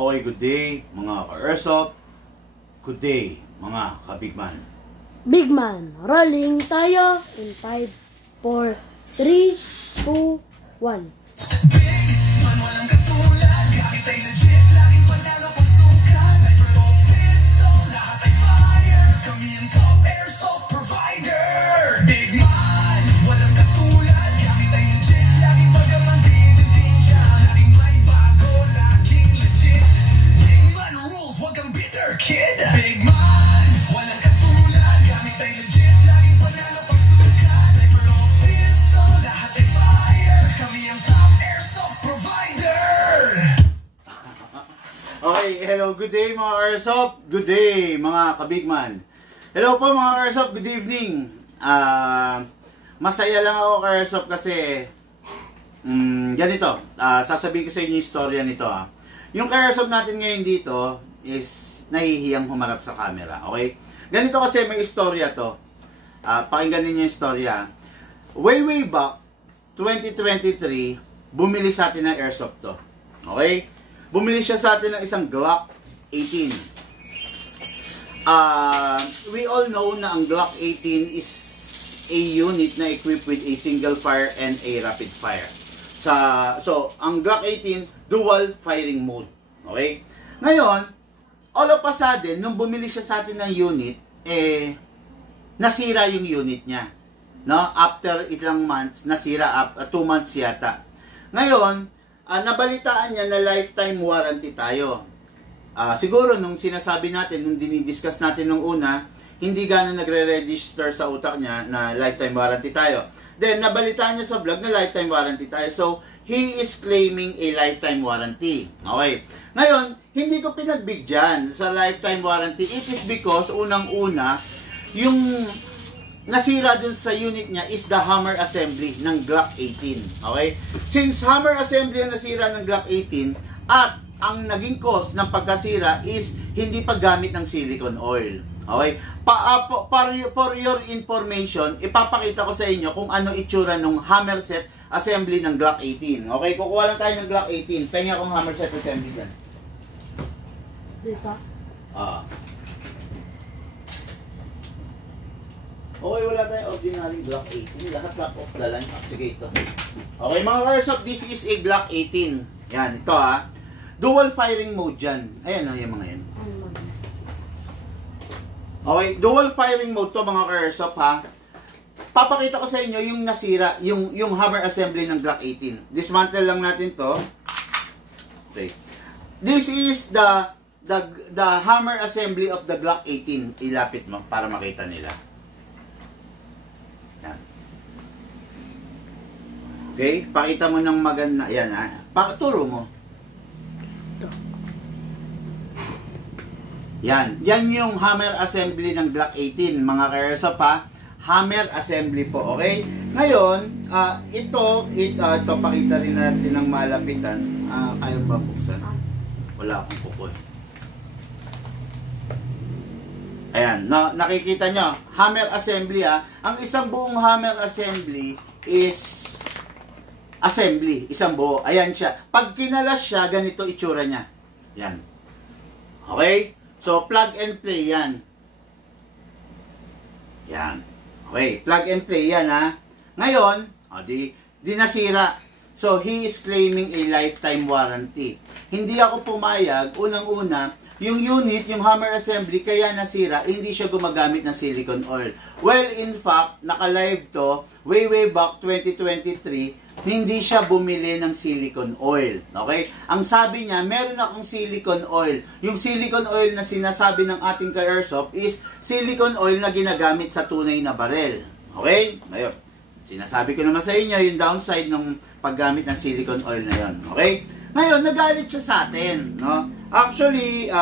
Okay, good day mga ka-airsoft. Good day mga ka-bigman. Bigman, rolling tayo in 5, 4, 3, 2, 1. Bigman, walang katulad. Gamit ay legit, laging panalo pag sukat. Sniper o pistol, lahat ay fire. Kami ang top airsoft provider. Bigman, walang katulad. Gamit ay legit, laging pagaman din siya. Laging may bago, laging legit. Bigman rules, wag kang bitter kid. Bigman, walang katulad. Gamit ay legit, laging panalo pag sukat. Sniper o pistol, lahat ay fire. Kami ang top airsoft provider. Okay, hello, good day mga airsoft. Good day mga ka-bigman. Hello po mga airsoft, good evening. Masaya lang ako ka-airsoft kasi ganito, sasabihin ko sa inyo yung storya nito. Yung ka-airsoft natin ngayon dito is nahihiyang humarap sa camera, okay? Ganito kasi may istorya to. Pakinggan niyo yung istorya. Way back 2023, bumili sa atin ng airsoft to. Okay? Bumili siya sa atin ng isang Glock 18. We all know na ang Glock 18 is a unit na equipped with a single fire and a rapid fire. So, ang Glock 18, dual firing mode. Okay? Ngayon, all of a sudden, nung bumili siya sa atin ng unit, nasira yung unit niya. No? After ilang months, nasira, 2 months yata. Ngayon, nabalitaan niya na lifetime warranty tayo. Siguro nung sinasabi natin, nung dinidiscuss natin nung una, hindi gano'n nagre-register sa utak niya na lifetime warranty tayo. Then, nabalitaan niya sa vlog na lifetime warranty tayo. So, he is claiming a lifetime warranty. Okay. Ngayon, hindi ko pinagbigyan sa lifetime warranty. It is because, unang-una, yung nasira dun sa unit niya is the hammer assembly ng Glock 18. Okay? Since hammer assembly ang nasira ng Glock 18 at ang naging cause ng pagkasira is hindi paggamit ng silicone oil. Okay? For your information, ipapakita ko sa inyo kung ano itsura ng hammer set assembly ng Glock 18. Okay? Kukuha lang tayo ng Glock 18. Penga kong hammer set assembly dyan. Dito. Okay, wala tayong ordinary Glock 18. Lahat lang off the line. Sige, ito. Okay, mga airsoft, this is a Glock 18. Yan, ito dual firing mode dyan. Ayan yung mga yan. Okay, dual firing mode to mga airsoft Papakita ko sa inyo yung nasira, yung hammer assembly ng Glock 18. Dismantle lang natin to. Okay. This is the hammer assembly of the Glock 18. Ilapit mo para makita nila. Yan. Okay, pakita mo ng maganda. Yan pakituro mo. Yan yung hammer assembly ng Glock 18 mga ka-airsoft hammer assembly po, okay? Ngayon, ito pakita rin natin ng malapitan. Kaya ba buksan? Wala akong kukoy. Ayan, nakikita nyo, hammer assembly Ang isang buong hammer assembly is assembly, isang buo. Ayan siya. Pag kinalas siya, ganito itsura niya. Yan. Okay? So, plug and play yan. Yan. Okay, plug and play yan Ngayon, di nasira. So, he is claiming a lifetime warranty. Hindi ako pumayag, unang-una, yung unit, yung hammer assembly, kaya nasira, hindi siya gumagamit ng silicone oil. Well, in fact, naka-live to, way back 2023, hindi siya bumili ng silicone oil. Okay? Ang sabi niya, meron akong silicone oil. Yung silicone oil na sinasabi ng ating ka-airsoft is silicone oil na ginagamit sa tunay na barel. Okay? Ngayon, sinasabi ko naman sa inyo yung downside ng paggamit ng silicone oil na yon. Okay? Ngayon, nagalit siya sa atin. No? Actually,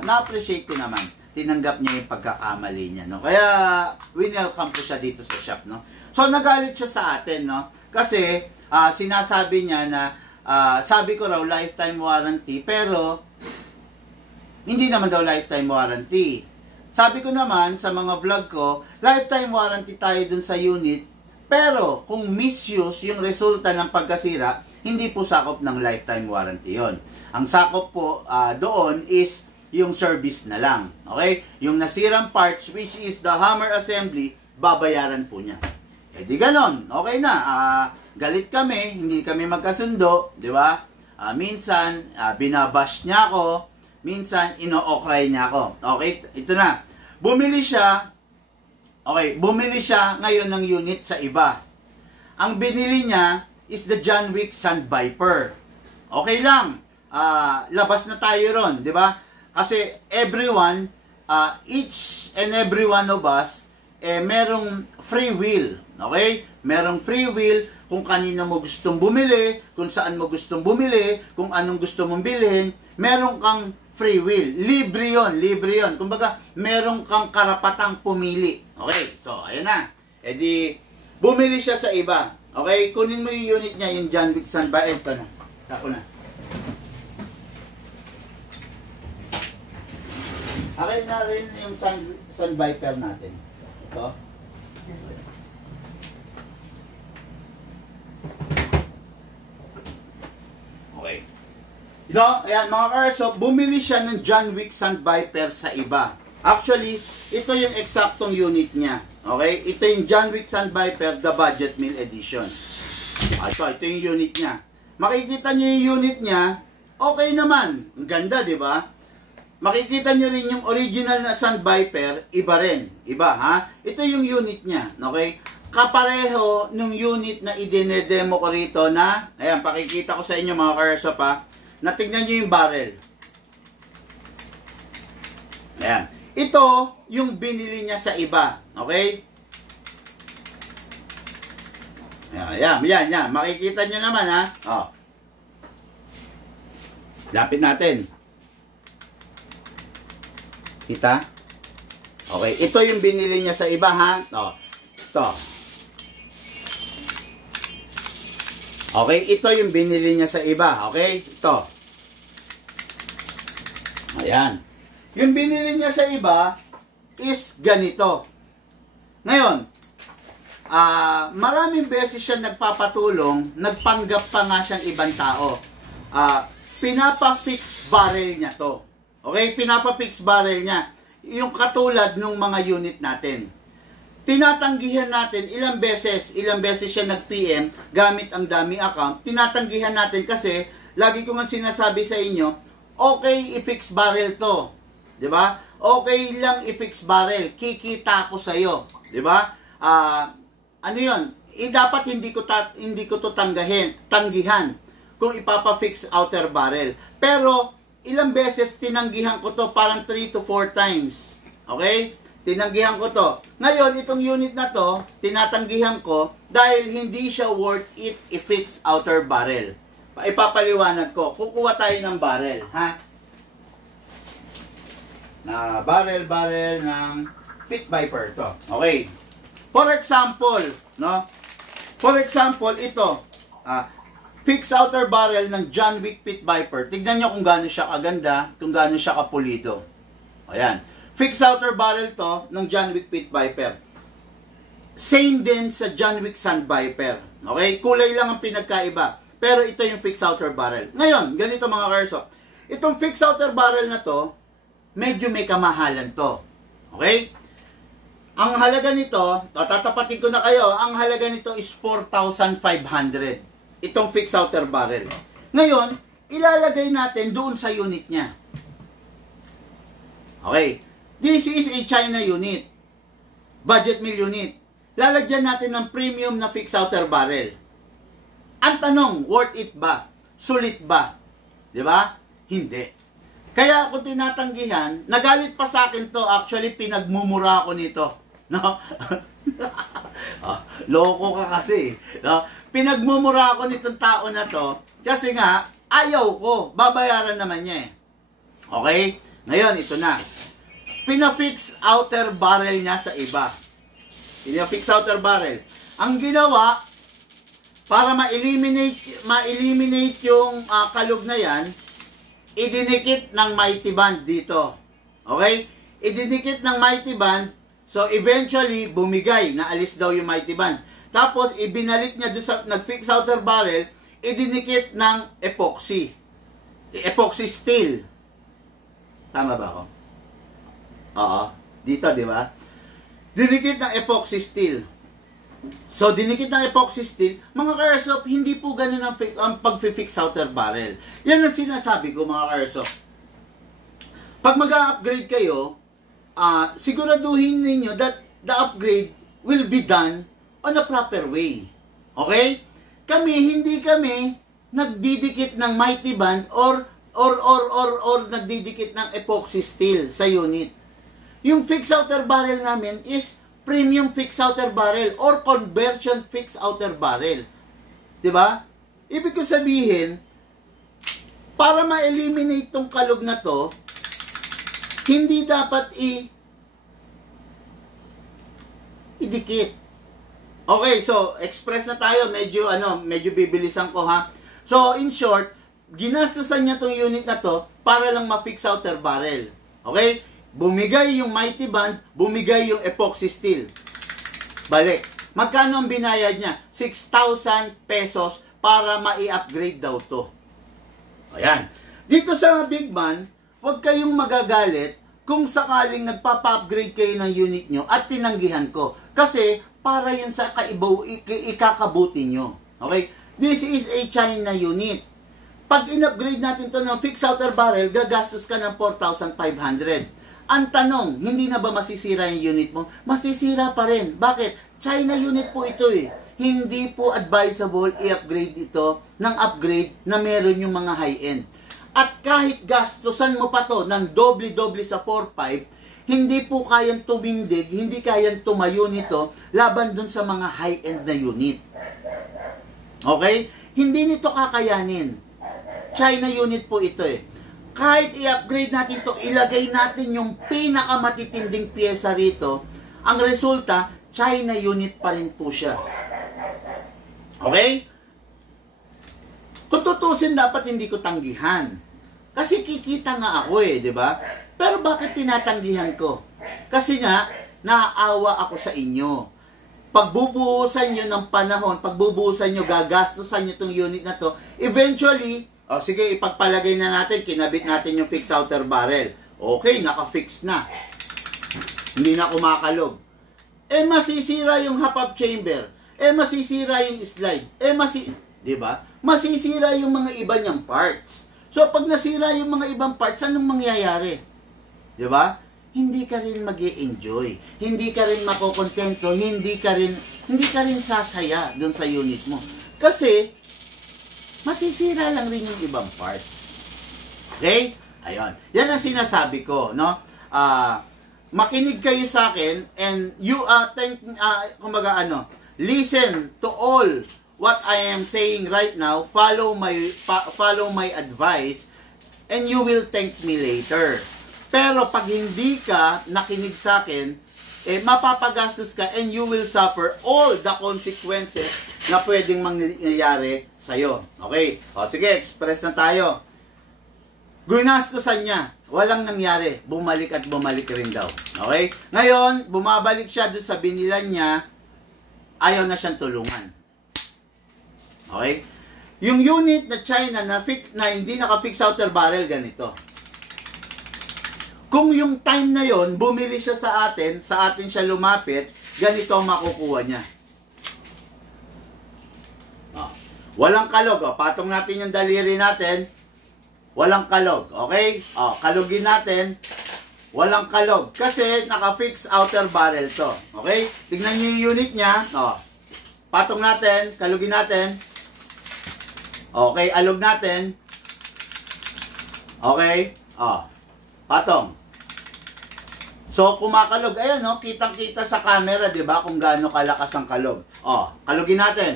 na-appreciate ko naman. Tinanggap niya yung pagkakamali niya, no? Kaya, winelcome ko siya dito sa shop, no? So, nagalit siya sa atin, no? Kasi, sinasabi niya na, sabi ko raw, lifetime warranty, pero, hindi naman daw lifetime warranty. Sabi ko naman, sa mga vlog ko, lifetime warranty tayo dun sa unit, pero, kung misuse yung resulta ng pagkasira, hindi po sakop ng lifetime warranty yon. Ang sakop po doon is yung service na lang. Okay? Yung nasirang parts, which is the hammer assembly, babayaran po niya. Eh di ganon, okay na. Galit kami, hindi kami magkasundo, di ba? Minsan, binabash niya ako, minsan, ino-okray niya ako. Okay, ito na. Bumili siya ngayon ng unit sa iba. Ang binili niya is the John Wick Sand Viper. Okay lang, labas na tayo ron, di ba? Kasi everyone, each and every one of us, merong free will. Okay? Merong free will kung kanino mo gustong bumili, kung saan mo gustong bumili, kung anong gusto mong bilhin. Meron kang free will. Libre yon. Kumbaga, meron kang karapatang pumili. Okay? So, ayun na. E di, bumili siya sa iba. Okay? Kunin mo yung unit niya, yung John Wick Sand Viper. Ito na. Tako na. Okay na rin yung Sand Viper natin. Ito. Okay. Ayan mga ka-airsoft, bumili siya ng John Wick Sand Viper sa iba. Actually, ito yung eksaktong unit niya. Okay? Ito yung John Wick Sand Viper, the Budget Meal Edition. Ito yung unit niya. Makikita niyo yung unit niya, okay naman. Ang ganda, di ba? Makikita nyo rin yung original na Sand Viper, iba rin. Iba, ha? Ito yung unit niya, okay? Kapareho nung unit na idinedemo ko rito na, ayan, pakikita ko sa inyo mga ka-airsoft ha, na tignan nyo yung barrel. Ayan. Ito, yung binili niya sa iba, okay? Ayan. Makikita nyo naman, ha? Oh. Lapit natin. Kita? Okay, ito yung binili niya sa iba, ha? Ito. Okay, ito yung binili niya sa iba, okay? Ito. Ayan. Yung binili niya sa iba is ganito. Ngayon, maraming beses siya nagpapatulong, nagpanggap pa nga siyang ibang tao. Pinapa-fix barrel niya to. Okay, pinapa-fix barrel niya. Yung katulad ng mga unit natin. Tinatanggihan natin ilang beses siya nag-PM gamit ang dummy account. Tinatanggihan natin kasi lagi ko man sinasabi sa inyo, okay i-fix barrel to. 'Di ba? Okay lang i-fix barrel. Kikita ko sa iyo, 'di ba? Ano 'yon? Dapat hindi ko to tanggihan kung ipapa-fix outer barrel. Pero ilang beses tinanggihan ko to, parang 3 to 4 times. Okay? Tinanggihan ko to. Ngayon, itong unit na to, tinatanggihan ko dahil hindi siya worth it i-fix outer barrel. Ipapaliwanag ko. Kukuha tayo ng barrel, ha? Na barrel ng Pit Viper to. Okay. For example, no? For example, ito. Fix outer barrel ng John Wick Pit Viper. Tignan nyo kung gaano siya kaganda, kung gaano siya kapulido. Ayan. Fix outer barrel to ng John Wick Pit Viper. Same din sa John Wick Sand Viper. Okay? Kulay lang ang pinagkaiba. Pero ito yung fix outer barrel. Ngayon, ganito mga ka-airsoft. Itong fix outer barrel na to, medyo may kamahalan to. Okay? Ang halaga nito, tatapatin ko na kayo, ang halaga nito is 4,500. Itong fix outer barrel. Ngayon, ilalagay natin doon sa unit niya. Okay. This is a China unit. Budget meal unit. Lalagyan natin ng premium na fix outer barrel. Ang tanong, worth it ba? Sulit ba? Di ba? Hindi. Kaya ako tinatanggihan, nagalit pa sa akin to, actually pinagmumura ako nito. No? Loko ka kasi. No? Pinagmumura ako nitong tao na to kasi nga, ayaw ko. Babayaran naman niya eh. Okay? Ngayon, ito na. Pina-fix outer barrel niya sa iba. Pina-fix outer barrel. Ang ginawa, para ma-eliminate yung kalug na yan, idinikit ng mighty band dito. Okay? Idinikit ng mighty band. So, eventually, bumigay. Naalis daw yung mighty band. Tapos, ibinalik niya doon sa nag-fix outer barrel, idinikit ng epoxy. Epoxy steel. Tama ba ako? Oo. Dito, di ba? Dinikit ng epoxy steel. So, dinikit ng epoxy steel, mga ka-airsoft, hindi po ganun ang pag-fix outer barrel. Yan ang sinasabi ko, mga ka-airsoft. Pag mag-upgrade kayo, siguraduhin ninyo that the upgrade will be done on a proper way. Okay? Hindi kami nagdidikit ng mighty band or nagdidikit ng epoxy steel sa unit. Yung fix outer barrel namin is premium fix outer barrel or conversion fix outer barrel. 'Di ba? Ibig ko sabihin, para ma-eliminate tong kalog na to, hindi dapat idikit. Okay, so express na tayo, medyo bibilisan ko ha. So in short, ginastasan niya tong unit na to para lang ma-fix outer barrel. Okay? Bumigay yung mighty band, bumigay yung epoxy steel. Balik. Magkano ang binayad niya? 6,000 pesos para ma-i-upgrade daw to. Ayan. Dito sa Big Man, huwag kayong magagalit kung sakaling nagpapa-upgrade kayo ng unit nyo at tinanggihan ko. Kasi para yun sa ikakabuti nyo. Okay? This is a China unit. Pag in-upgrade natin to ng fixed outer barrel, gagastos ka ng 4,500. Ang tanong, hindi na ba masisira yung unit mo? Masisira pa rin. Bakit? China unit po ito eh. Hindi po advisable i-upgrade ito ng upgrade na meron yung mga high-end. At kahit gastusan mo pa to ng doble-doble sa 4.5, hindi po kayang tumindig, hindi kayang tumayo nito laban dun sa mga high-end na unit. Okay? Hindi nito kakayanin. China unit po ito eh. Kahit i-upgrade natin to, ilagay natin yung pinakamatitinding pyesa rito, ang resulta, China unit pa rin po siya. Okay? Kung tutusin, dapat hindi ko tanggihan. Kasi kikita nga ako eh, di ba? Pero bakit tinatanggihan ko? Kasi nga, naaawa ako sa inyo. Pagbubuhusan nyo ng panahon, pagbubuhusan nyo, gagastusan nyo itong unit na to, eventually, sige, ipagpalagay na natin, kinabit natin yung fix outer barrel. Okay, naka-fix na. Hindi na kumakalog. Masisira yung half-up chamber. Masisira yung slide. Diba? Masisira yung mga iba niyang parts. So, pag nasira yung mga ibang parts, anong mangyayari? Diba? Hindi ka rin mag-e-enjoy. Hindi ka rin makokontento. Hindi ka rin sasaya dun sa unit mo. Kasi, masisira lang rin yung ibang parts. Okay? Ayun. Yan ang sinasabi ko, no? Makinig kayo sa akin and you listen to all what I am saying right now. Follow my advice and you will thank me later. Pero pag hindi ka nakinig sa akin, mapapagastos ka and you will suffer all the consequences na pwedeng mangyayari sa'yo. Okay? O sige, express na tayo. Gunastosan niya. Walang nangyari. Bumalik at bumalik rin daw. Okay? Ngayon, bumabalik siya doon sa binilan niya. Ayaw na siyang tulungan. Okay? Yung unit na China na hindi naka-fix outer barrel, ganito. Kung yung time na yon bumili siya sa atin siya lumapit, ganito ang makukuha niya. Walang kalog. Patong natin yung daliri natin. Walang kalog. Okay? Kalugin natin. Walang kalog. Kasi naka-fix outer barrel to. Okay? Tignan nyo yung unit niya. Patong natin. Kalugin natin. Okay. Alog natin. Okay? Patong. So, kumakalog. Ayan, kitang-kita sa camera, di ba? Kung gaano kalakas ang kalog. Kalugin natin.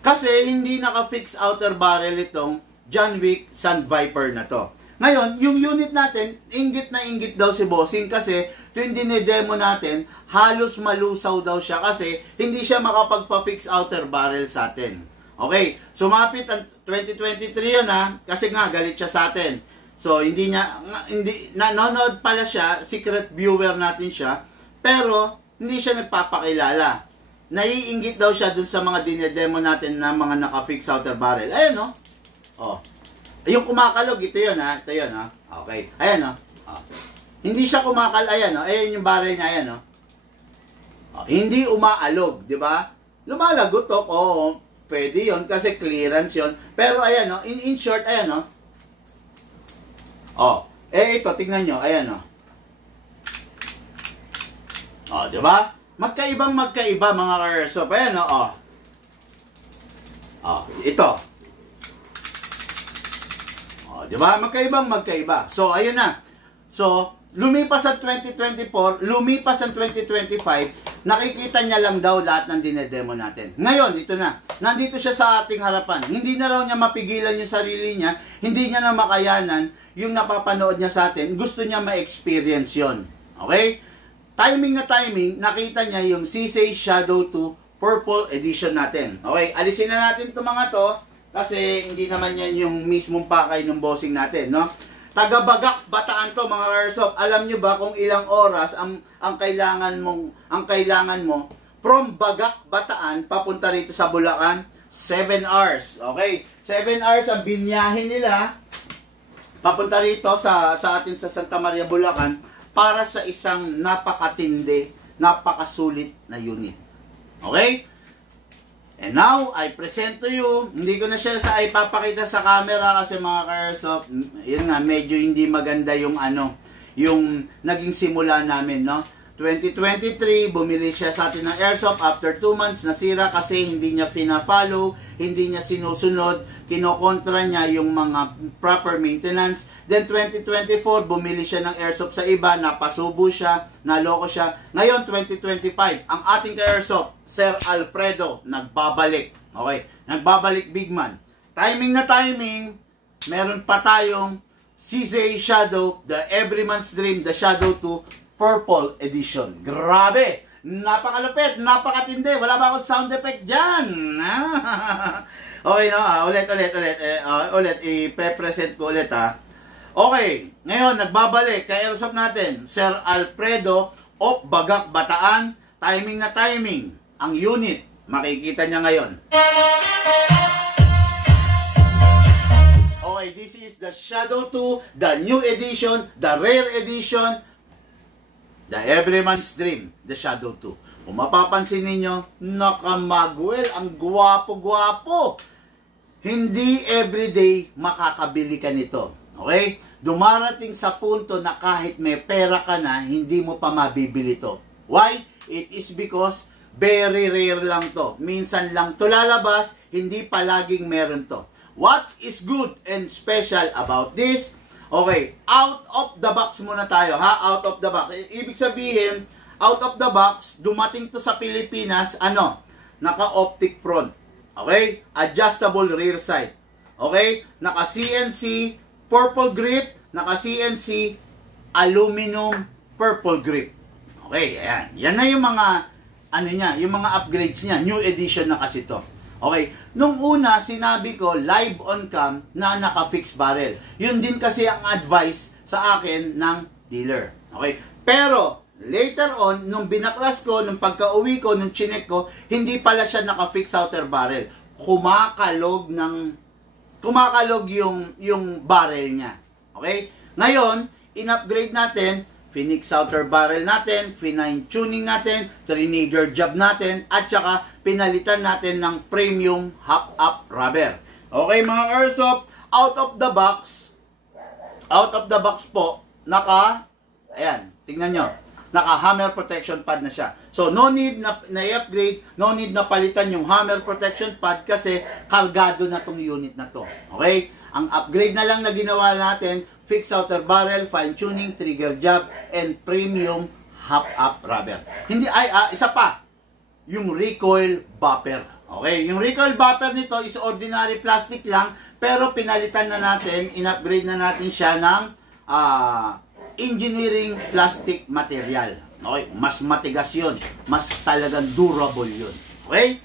Kasi hindi naka-fix outer barrel itong John Wick Sand Viper na to. Ngayon, yung unit natin, inggit na inggit daw si Bossing kasi yung dinedemo natin, halos malusaw daw siya kasi hindi siya makapagpa-fix outer barrel sa atin. Okay, sumapit ang 2023 yun kasi nga galit siya sa atin. So, nanonood pala siya, secret viewer natin siya, pero hindi siya nagpapakilala. naiinggit daw siya dun sa mga dinedemo natin na mga naka-fix outer barrel. Ayan, no? Oh. Yung kumakalog, ito yun, ha? Ito yun, ha? Okay. Ayan, no? Oh. Hindi siya ayan, no? Ayan yung barrel niya, ayan, no? Oh. Hindi umaalog, di ba? Lumalagotok, oo. Pwede yun kasi clearance yun. Pero ayan, no? In short, ayan, no? Oh. Ito, tingnan nyo, ayan, no? Oh, di ba? Magkaibang magkaiba mga ka-airsoft. Ayan, no? Oh. Oh, ito. Oh, di ba? Magkaibang magkaiba. So, ayun na. So, lumipas ang 2024, lumipas ang 2025, nakikita niya lang daw lahat ng dinedemo natin. Ngayon, ito na. Nandito siya sa ating harapan. Hindi na raw niya mapigilan yung sarili niya. Hindi niya na makayanan yung napapanood niya sa atin. Gusto niya ma-experience yon. Okay? Timing na timing, nakita niya yung Sisay Shadow 2 Purple Edition natin. Okay, alisin na natin itong mga to kasi hindi naman yan yung mismong pakay ng bossing natin, no? Taga-Bagak, Bataan to mga airsoft. Alam nyo ba kung ilang oras ang kailangan mo from Bagak, Bataan papunta rito sa Bulacan? 7 hours. Okay? 7 hours ang binyahe nila papunta rito sa atin sa Santa Maria, Bulacan, para sa isang napakatindi, napakasulit na unit. Okay? And now, I present to you, hindi ko na siya ipapakita sa camera kasi mga ka-airsoft, yun nga, medyo hindi maganda yung yung naging simula namin, no? 2023, bumili siya sa atin ng airsoft. After 2 months, nasira kasi hindi niya pina-follow, hindi niya sinusunod, kinokontra niya yung mga proper maintenance. Then 2024, bumili siya ng airsoft sa iba, napasubo siya, naloko siya. Ngayon, 2025, ang ating ka-airsoft, Sir Alfredo, nagbabalik. Okay, nagbabalik big man. Timing na timing, meron pa tayong Sisay Shadow, the Everyman's Dream, the Shadow 2, Purple Edition. Grabe! Napakalupit, napakatindi. Wala ba akong sound effect dyan? Okay, no? Ulit, ipe-present ko ulit, ha? Okay, ngayon, nagbabalik kay airsoft natin, Sir Alfredo of Bagak, Bataan. Timing na timing. Ang unit, makikita niya ngayon. Okay, this is the Shadow 2, the new edition, the rare edition, the Everyman's Dream, the Shadow 2. Kung mapapansin ninyo, nakamagwel, ang gwapo-gwapo. Hindi everyday makakabili ka nito. Okay? Dumarating sa punto na kahit may pera ka na, hindi mo pa mabibili to. Why? It is because very rare lang to. Minsan lang to lalabas, hindi palaging meron to. What is good and special about this? Okay, out of the box muna tayo, ha? Out of the box. Ibig sabihin, out of the box, dumating to sa Pilipinas, naka-optic front. Okay? Adjustable rear sight. Okay? Naka-CNC purple grip, naka-CNC aluminum purple grip. Okay, ayan. Yan na yung mga, yung mga upgrades niya. New edition na kasi to. Okay, nung una, sinabi ko, live on cam na naka-fix barrel. Yun din kasi ang advice sa akin ng dealer. Okay, pero later on, nung binaklas ko, nung pagka-uwi ko, nung chinek ko, hindi pala siya naka-fix outer barrel. Kumakalog yung barrel niya. Okay, ngayon, in-upgrade natin, Phoenix outer barrel natin, fine tuning natin, trigger job natin, at saka pinalitan natin ng premium hop-up rubber. Okay mga airsoft, out of the box po, ayan, tingnan nyo, naka hammer protection pad na siya. So no need na i-upgrade, no need na palitan yung hammer protection pad kasi kargado na tong unit na to. Okay, ang upgrade na lang na ginawa natin, fix outer barrel, fine tuning, trigger job, and premium hop-up rubber. Hindi, isa pa, yung recoil bumper. Okay, yung recoil bumper nito is ordinary plastic lang, pero pinalitan na natin, in-upgrade na natin siya ng engineering plastic material. Okay, mas matigas yun, mas talagang durable yun. Okay?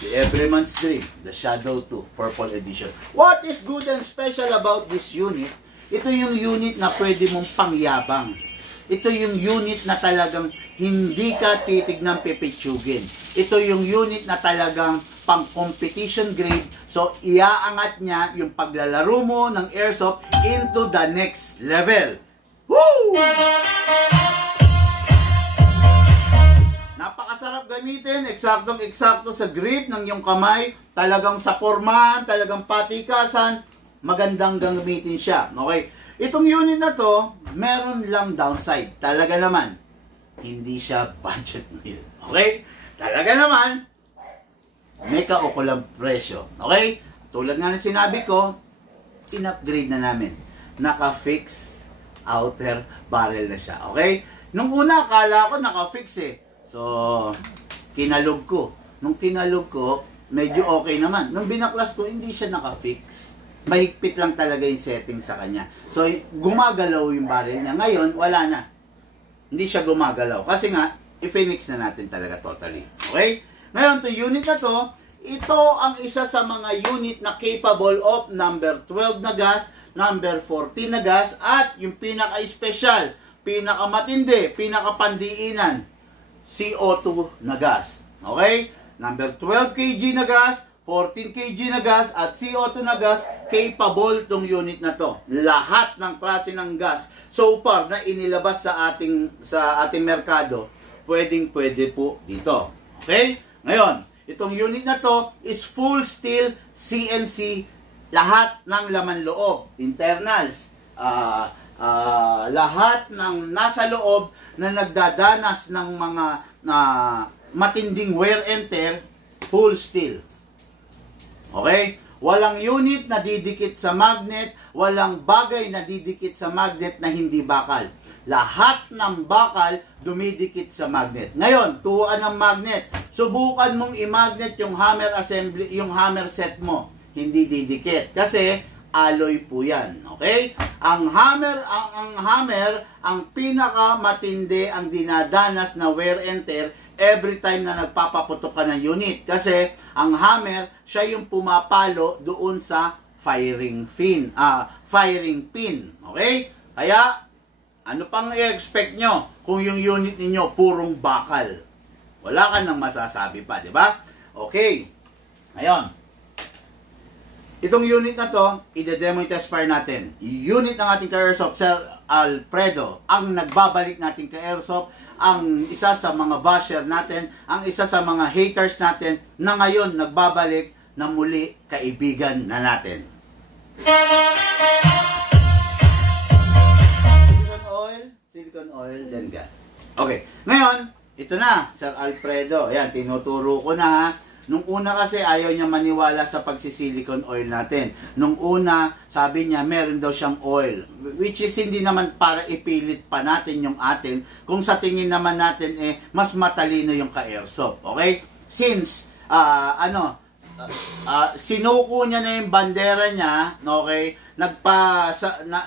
The Everyman's Dream, the Shadow 2 Purple Edition. What is good and special about this unit? Ito yung unit na pwede mong pangyabang. Ito yung unit na talagang hindi ka titignan pipitsugin. Ito yung unit na talagang pang competition grade. So, iaangat niya yung paglalaro mo ng airsoft into the next level. Woo! Napakasarap gamitin, eksaktong-eksakto sa grip ng iyong kamay, talagang sa pormahan, talagang patikasan, magandang gamitin siya. Okay? Itong unit na to, meron lang downside. Talaga naman, hindi siya budget meal. Okay? Talaga naman, may kaukulang presyo. Okay? Tulad nga ng sinabi ko, in-upgrade na namin. Naka-fix outer barrel na siya. Okay? Nung una, akala ko naka-fix eh. So, kinalog ko. Nung kinalog ko, medyo okay naman. Nung binaklas ko, hindi siya naka-fix. Mahigpit lang talaga yung setting sa kanya. So, gumagalaw yung barrel niya. Ngayon, wala na. Hindi siya gumagalaw. Kasi nga, i-phoenix na natin talaga totally. Okay? Ngayon, to unit na to, ito ang isa sa mga unit na capable of number 12 na gas, number 14 na gas, at yung pinaka-special, pinaka-matindi, pinaka-pandiinan, CO2 na gas. Okay? Number 12 kg na gas, 14 kg na gas, at CO2 na gas, capable tong unit na to. Lahat ng klase ng gas so far na inilabas sa ating merkado, pwede po dito. Okay? Ngayon, itong unit na to is full steel CNC, lahat ng laman loob, internals, lahat ng nasa loob na nagdadanas ng mga matinding wear and tear, full steel. Okay? Walang unit na didikit sa magnet, walang bagay na didikit sa magnet na hindi bakal. Lahat ng bakal dumidikit sa magnet. Ngayon, tuwaan ng magnet. Subukan mong i-magnet yung hammer assembly, yung hammer set mo. Hindi didikit kasi alloy po 'yan. Okay? Ang hammer, ang pinakamatindi ang dinadanas na wear and tear every time na nagpapaputok ka ng unit. Kasi ang hammer, siya yung pumapalo doon sa firing pin. Okay? Kaya, ano pang i-expect nyo kung yung unit ninyo purong bakal? Wala ka nang masasabi pa, di ba? Okay. Ngayon, itong unit na to, i-demo test fire natin. Unit ng ating ka-airsoft, Sir Alfredo, ang nagbabalik natin ka-airsoft, ang isa sa mga basher natin, ang isa sa mga haters natin, na ngayon nagbabalik na muli kaibigan na natin. Silicone oil, then gas. Okay, ngayon, ito na, Sir Alfredo. Ayan, tinuturo ko na ha. Nung una kasi ayaw niya maniwala sa pagsisilicone oil natin. Nung una, sabi niya meron daw siyang oil. Which is hindi naman para ipilit pa natin yung atin. Kung sa tingin naman natin mas matalino yung ka-airsoft. Okay? Since, sinuko niya na yung bandera niya, okay?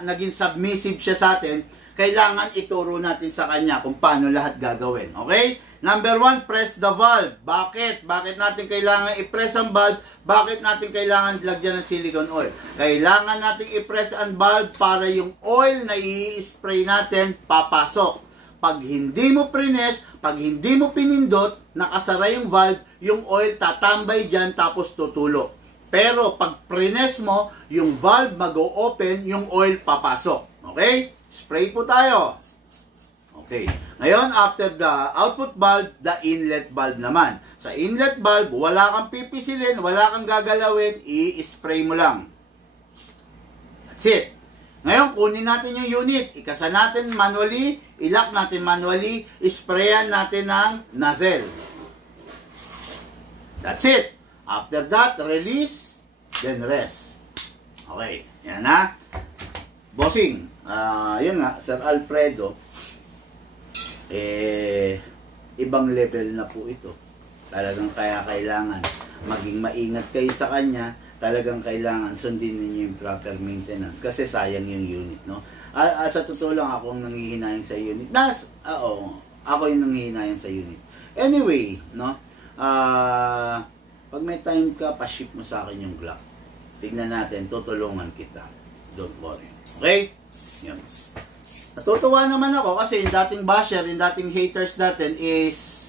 Naging submissive siya sa atin, kailangan ituro natin sa kanya kung paano lahat gagawin. Okay? Number 1, press the valve. Bakit? Bakit natin kailangan i-press ang valve? Bakit natin kailangan lagyan ng silicone oil? Kailangan natin i-press ang valve para yung oil na i-spray natin papasok. Pag hindi mo prines, pag hindi mo pinindot, nakasara yung valve, yung oil tatambay dyan tapos tutulo. Pero pag prines mo, yung valve mag-o-open, yung oil papasok. Okay? Spray po tayo. Okay. Ngayon, after the output valve, the inlet valve naman. Sa inlet valve, wala kang pipisilin, wala kang gagalawin, i-spray mo lang. That's it. Ngayon, kunin natin yung unit. Ikasa natin manually, ilock natin manually, sprayan natin ng nozzle. That's it. After that, release, then rest. Okay. Yan na. Bossing. Yun nga, Sir Alfredo, ibang level na po ito. Talagang kaya kailangan maging maingat kayo sa kanya. Talagang kailangan sundin ninyo yung proper maintenance kasi sayang yung unit, no? Sa totoo lang, ako ang nangihinayang sa unit. Ako yung nangihinayang sa unit. Anyway, no? Pag may time ka, pa-ship mo sa akin yung Glock. Tignan natin, tutulungan kita. Don't worry. Okay? Yan. Natutuwa naman ako kasi yung dating basher, yung dating haters natin is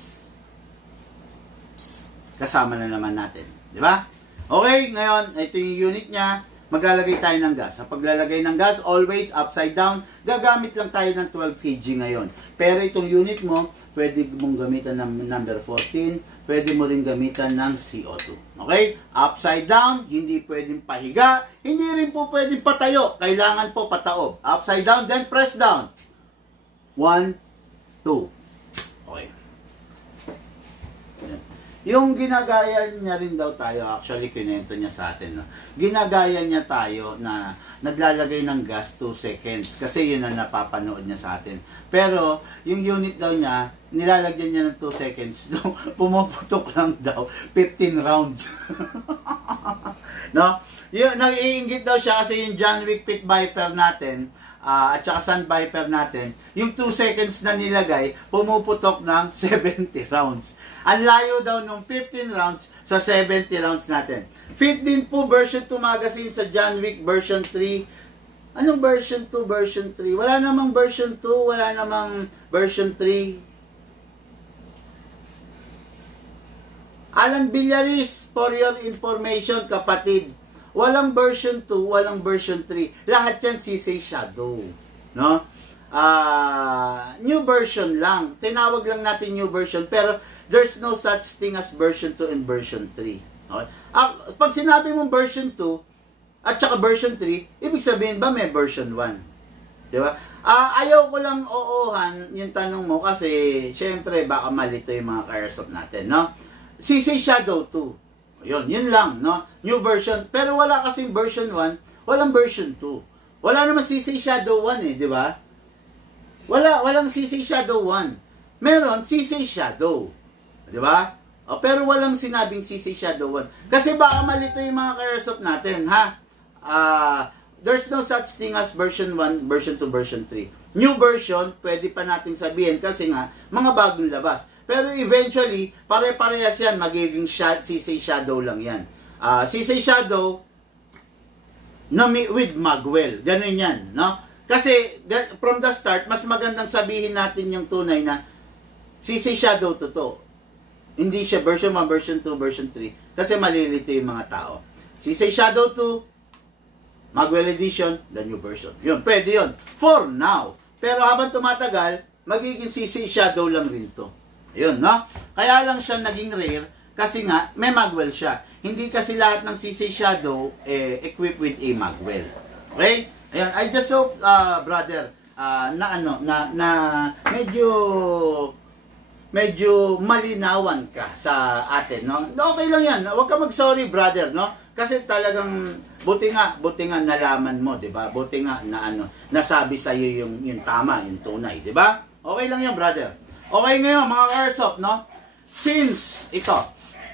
kasama na naman natin. Di ba? Okay, ngayon, ito yung unit niya. Maglalagay tayo ng gas. Sa paglalagay ng gas, always upside down. Gagamit lang tayo ng 12 kg ngayon. Pero itong unit mo, pwede mong gamitan ng number 14. Pwede mo rin gamitan ng CO2. Okay? Upside down, hindi pwedeng pahiga. Hindi rin po pwedeng patayo. Kailangan po pataob. Upside down, then press down. 1, 2. Okay. Yung ginagaya niya rin daw tayo, actually kinento niya sa atin, no? Ginagaya niya tayo na naglalagay ng gas 2 seconds kasi yun ang napapanood niya sa atin. Pero yung unit daw niya, nilalagyan niya ng 2 seconds, no? Pumuputok lang daw 15 rounds. No? Yung nag-iinggit daw siya kasi yung John Wick Pit Viper natin, at saka Sun Viper natin, yung 2 seconds na nilagay, pumuputok ng 70 rounds. Ang layo daw ng 15 rounds sa 70 rounds natin. Fit din po version 2 magazine sa John Wick version 3. Anong version 2, version 3? Wala namang version 2, wala namang version 3. Alan Villaris, for your information, kapatid. Walang version 2, walang version 3. Lahat yan CC Shadow. No? New version lang. Tinawag lang natin new version. Pero there's no such thing as version 2 and version 3. Okay? Pag sinabi mong version 2 at saka version 3, ibig sabihin ba may version 1? Di ba? Ayaw ko lang oohan yung tanong mo kasi syempre baka malito yung mga ka-airsoft natin. No? CC Shadow 2. Yun lang, no? New version. Pero wala kasing version 1, walang version 2. Wala naman CC Shadow 1 di ba? Walang CC Shadow 1. Meron CC Shadow. Di ba? Pero walang sinabing CC Shadow 1. Kasi baka malito yung mga ka-airsoft natin, ha? There's no such thing as version 1, version 2, version 3. New version, pwede pa natin sabihin kasi nga, mga bagong labas. Pero eventually, pare-parehas yan, magiging CC Shadow lang yan. CC Shadow with Magwell. Ganun yan, no? Kasi from the start, mas magandang sabihin natin yung tunay na CC Shadow to. Hindi siya version 1, version 2, version 3. Kasi malilito yung mga tao. CC Shadow 2, Magwell Edition, the new version. Yun, pwede yun. For now. Pero habang tumatagal, magiging CC Shadow lang rin to. Ayun, no? Kaya lang siya naging rare kasi nga may Magwell siya. Hindi kasi lahat ng CC Shadow equipped with a Magwell. Okay? Ayun, I just hope brother na medyo malinawan ka sa atin, no? Okay lang 'yan. Huwag ka mag-sorry, brother, no? Kasi talagang buti nga nalaman mo, 'di ba? Buti nga na nasabi sa iyo yung tama, yung tunay, 'di ba? Okay lang 'yan, brother. Okay ngayon mga airsoft, no? Since ito,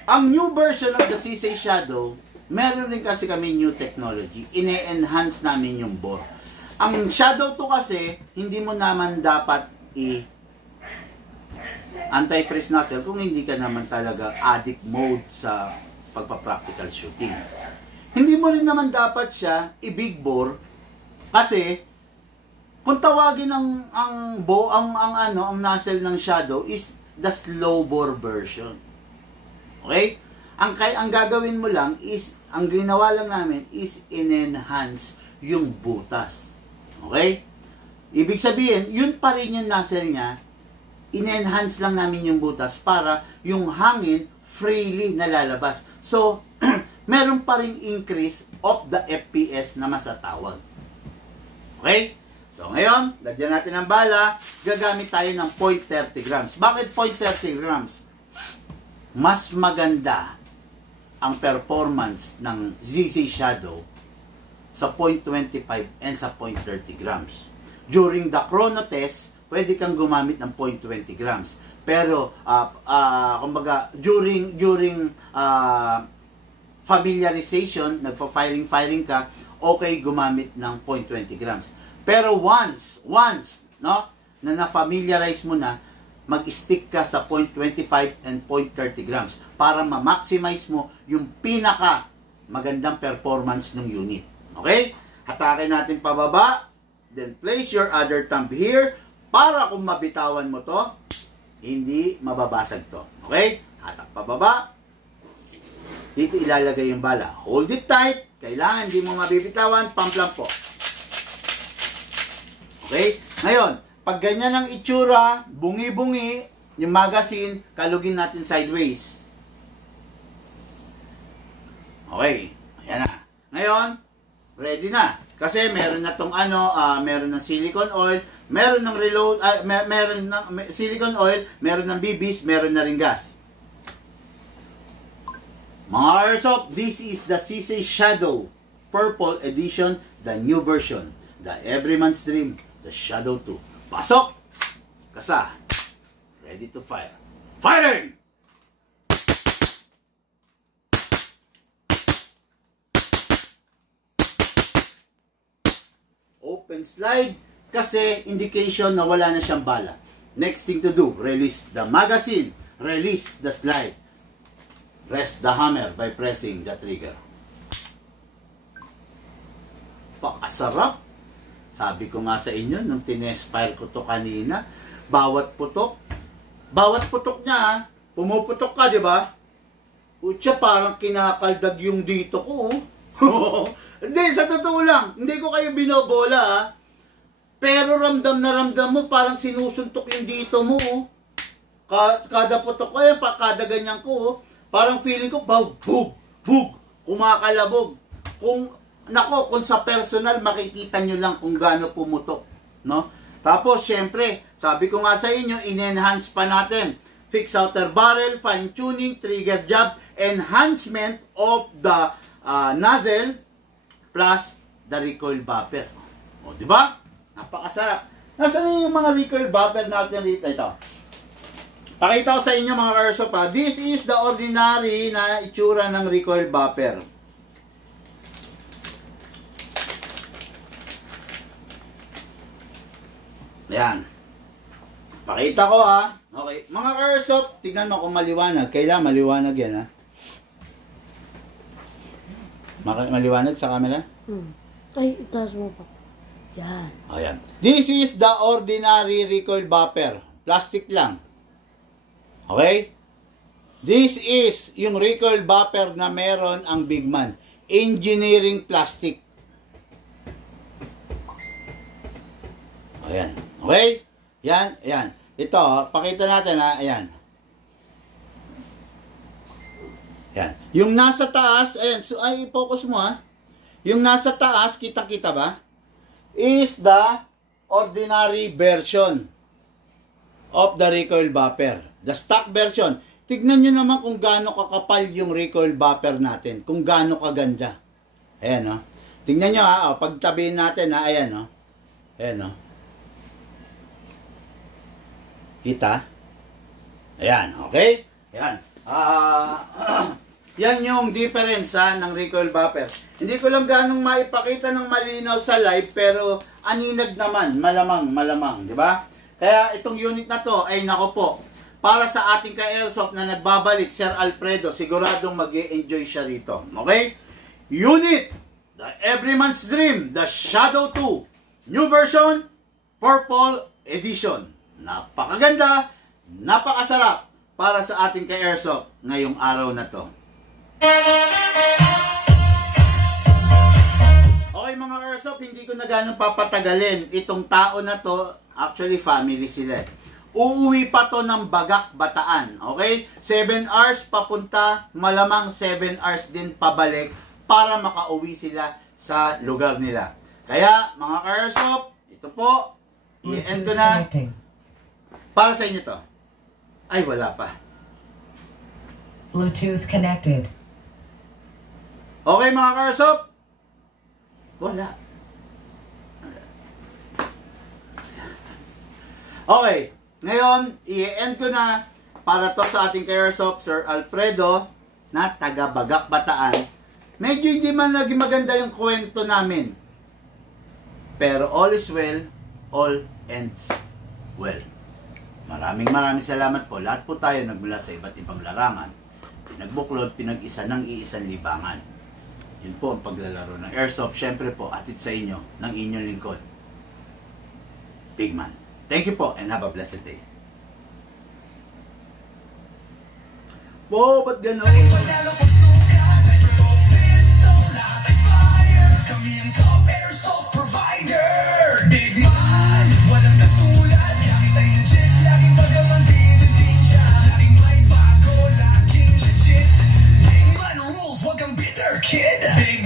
ang new version of the CC Shadow, meron rin kasi kami new technology. Ine-enhance namin yung bore. Ang Shadow 2 kasi, hindi mo naman dapat anti-freeze nozzle kung hindi ka naman talaga addict mode sa pagpa-practical shooting. Hindi mo rin naman dapat siya i-big bore kasi kung tawagin ang nozzle ng Shadow is the slow bore version. Okay? Ang gagawin mo lang is, ang ginawa lang namin is in-enhance yung butas. Okay? Ibig sabihin, yun pa rin yung nozzle niya, in-enhance lang namin yung butas para yung hangin freely nalalabas. So, meron pa rin increase of the FPS na masatawag. Okay? So, ngayon, lagyan natin ng bala, gagamit tayo ng 0.30 grams. Bakit 0.30 grams? Mas maganda ang performance ng ZZ Shadow sa 0.25 and sa 0.30 grams. During the chrono test, pwede kang gumamit ng 0.20 grams. Pero, kumbaga, during familiarization, nagpa-firing ka, okay gumamit ng 0.20 grams. Pero once, no, na na-familiarize mo na, mag-stick ka sa 0.25 and 0.30 grams para ma-maximize mo yung pinaka magandang performance ng unit. Okay? Hatakin natin pababa. then place your other thumb here para kung mabitawan mo to, hindi mababasag to. Okay? Hatak pababa. Dito ilalagay yung bala. Hold it tight. Kailangan hindi mo mabibitawan. Pump lang po. Okay? Ngayon, pag ganyan ang itsura, bungi-bungi, yung magazine, kalugin natin sideways. Okay. Ayan na. Ngayon, ready na. Kasi meron na tong meron ng silicone oil, meron ng reload, meron ng silicone oil, meron ng BBs, meron na ring gas. Mga airsoft, this is the CC Shadow Purple Edition, the new version. The Everyman's Dream, the Shadow 2. Pasok! Kasa. Ready to fire. Firing! Open slide kasi indication na wala na siyang bala. Next thing to do, release the magazine, release the slide. Rest the hammer by pressing the trigger. Pakasarap. Sabi ko nga sa inyo, nung tinespire ko to kanina, bawat putok niya, pumuputok ka, di ba? Utya, parang kinakaldag yung dito ko. Hindi, sa totoo lang, hindi ko kayo binobola, ha? Pero ramdam na ramdam mo, parang sinusuntok yung dito mo. Kada putok ko, kada ganyan ko, parang feeling ko, bug, kumakalabog. Kung sa personal, makikita nyo lang kung gaano pumutok. No? Tapos, syempre, sabi ko nga sa inyo, in-enhance pa natin. Fix outer barrel, fine-tuning, trigger job, enhancement of the nozzle, plus the recoil buffer. O, di ba? Napakasarap. Nasaan yung mga recoil buffer natin dito? Ito. Pakita ko sa inyo mga airsoft, ha. This is the ordinary na itsura ng recoil buffer. Ayan. Pakita ko, ha. Okay. Mga airsoft, tignan mo kung maliwanag. Kailangan maliwanag yan, ha. Maliwanag sa camera? Ay, itaas mo pa. Yan. Ayan. This is the ordinary recoil buffer. Plastic lang. Okay? This is yung recoil buffer na meron ang Bigman. Engineering plastic. Ayan. Okay? Yan, ayan. Ito, pakita natin, ha. Ayan. Yan. Yung nasa taas, ayan, so, ay, focus mo, ha. Yung nasa taas, kita-kita ba? Is the ordinary version of the recoil buffer. The stock version. Tignan nyo naman kung gaano kakapal yung recoil buffer natin. Kung gaano kaganda. Ayan, no? Tignan nyo, ha. O, pagtabihin natin, ha. Ayan, no? Ayan, no? Kita? Ayan, okay? Ayan. Yan yung difference, ha, ng recoil buffer. Hindi ko lang ganong maipakita ng malinaw sa live, pero aninag naman, malamang, di ba? Kaya itong unit na to, ay nako po, para sa ating ka-airsoft na nagbabalik, Sir Alfredo, siguradong mag-e-enjoy siya rito. Okay? Unit, the Everyman's Dream, the Shadow 2, new version, Purple Edition. Napakaganda, napakasarap para sa ating ka-airsoft ngayong araw na to. Okay mga airsoft, hindi ko na ganun papatagalin. Itong tao na to, actually family sila. Uuwi pa to ng Bagak, Bataan. Okay? 7 hours papunta, malamang 7 hours din pabalik para makauwi sila sa lugar nila. Kaya mga airsoft, ito po, i-end ko na. Para sa inyo to. Ay, wala pa. Bluetooth connected. Okay mga airsoft? Wala. Okay. Ngayon, i-end ko na para to sa ating airsoft, Sir Alfredo, na taga Bagak, Bataan. Medyo hindi man naging maganda yung kwento namin. Pero all is well, all ends well. Maraming salamat po. Lahat po tayo nagmula sa iba't ibang larangan. Pinagbuklod, pinag-isa ng iisang libangan. Yun po ang paglalaro ng airsoft. Siyempre po, atid sa inyo ng inyong lingkod, Big Man. Thank you po and have a blessed day. Wow, ba't gano'n? Panalo pagsukat, sniper o pistol, lahat ay fire. Kami ang top airsoft provider. Big Man, walang katulad. Gamit ay legit, laging magamang bidensya. Laging may bago, laging legit. Big Man rules, wag kang bitter, kid. Big